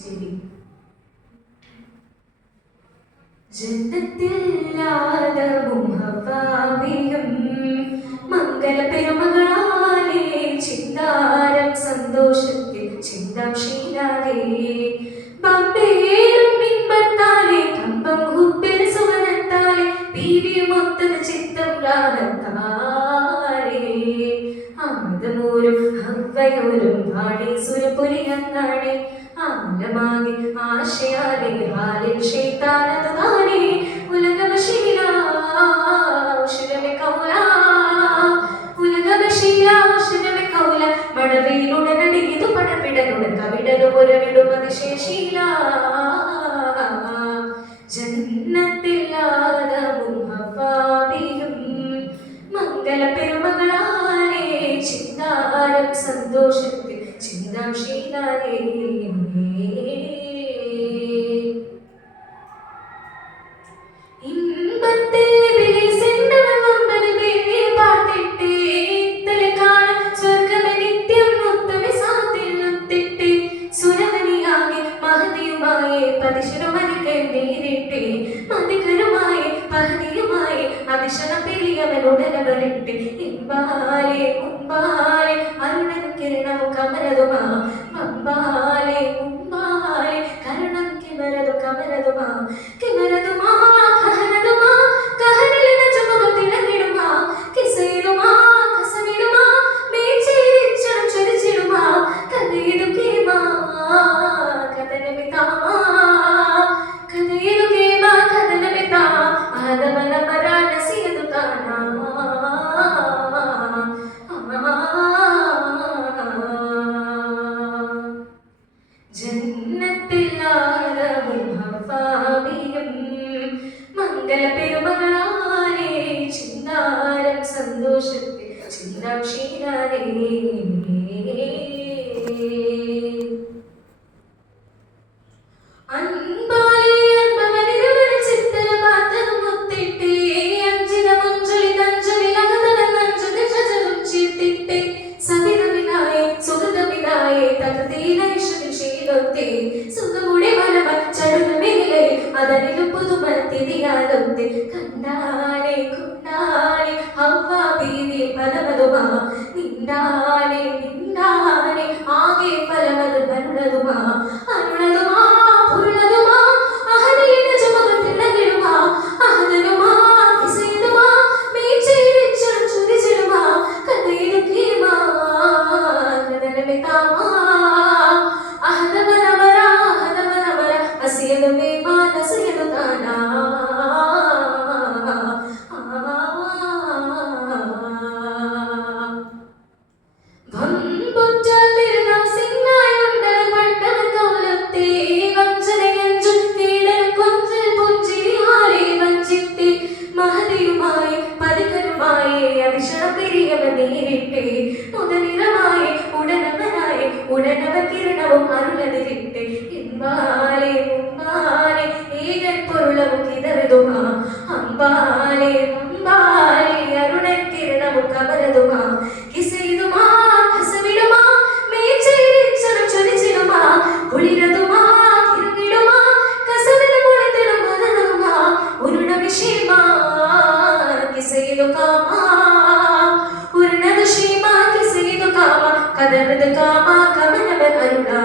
JB. ജന്നത്തില്ലാദവും ഹവ്വായും മംഗല പെരുമകളാലേ ചിന്താരം സന്തോഷത്തിൽ ചിന്തം ശീലാലേ ബമ്പേറും ഇൻപത്താലേ കമ്പം ഹുബിൽ സുവനത്താലേ പീവിയുമൊത്തത് ചിത്തം രാഗത്താലേ ആദമൂരും ഹവ്വയോരും പാടി സുരപുരിയന്നാണേ ആലമാകെ ആശയാലേ ഹാലിൽ ശൈത്താനത് താനേ ഉലകമശീല ഉശിരമെ കൗല ഉലകമശീല ഉശിരമെ കൗല മടവയിലുടനടിയതു പടപിടലുടൻ കവിടലു പുരവിടും അതിശേഷീല ജന്നത്തില്ലാദവും ഹവ്വായും മംഗല പെരുമകളാലേ ചിന്താരം സന്തോഷത്തിൽ ചിന്താം ശീലാലേ മംഗല പെരുമകളാലേ ചിന്താരം സന്തോഷത്തിൽ ചിന്താം ശീലാലേ കണ്ടാലേ കുണ്ടാലേ ഹവ്വാ ബീവി ഫലമതുമാ നിന്നാലേ നിന്നാലേ ആകെ ഫലമത് അരുളതുമാ അരുളതുമാ പുരുളതുമാ അഹനയിന ജമകത്തിളകിടുമാ അഹനനുമാ കിസയിടുമാ മേച്ചേരിച്ചം ചുരിച്ചിടുമാ കഥയിലും കീമാ കഥനമിതാമാ അഹദമനമര അഹദമനമര അസിയതുമേ മാനസിയതു താനാ ഉടനവർ കിരണവും അരുളതിരിട്ടെ ഇമ്പാലേ മുമ്പാലേ ഏകൻ പൊരുളവും കിതറുതുമാ അമ്പാലേ മുമ്പാലേ അരുണൻ കിരണവും കവരതുമാ കിസയിതുമാ കസവിടുമാ മേച്ചേരിച്ചതും ചൊരിച്ചിടുമാ കുളിരതുമാ കിരങ്ങിടുമാ കസവിന് മുളിത്തിടും മതനുമാ ഉരുണവിഷീമാ കിസയിതു കാമാ ഉരുണത് ഷീമാ കിസയിതു കാമാ കദർത് കാമാ കമനവൻ അരുണാ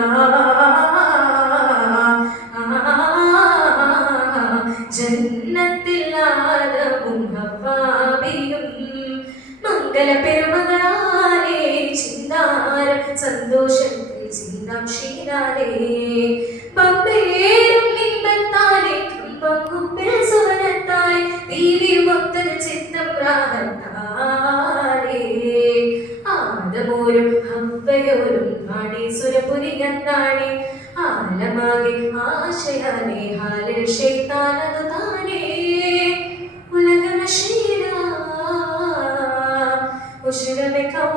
ജന്നത്തില്ലാദവും ഹവ്വായും മംഗല പെരുമകളാലേ ചിന്താരം സന്തോഷത്തിൽ ചിന്താം ശീലാലേ ബമ്പേറും ഇൻപത്താലേ കമ്പം ഹുബിൽ സുവനത്താലേ പീവിയുമൊത്തത് ചിത്തം രാഗത്താലേ ആദമൂരും ഹവ്വയോരും പാടി സുരപുരിയന്നാണേ ആലമാകെ ആശയാലേ ഹാലിൽ ശൈത്താനത് താനേ ഉലകമശീല ഉശിരമെ കൗല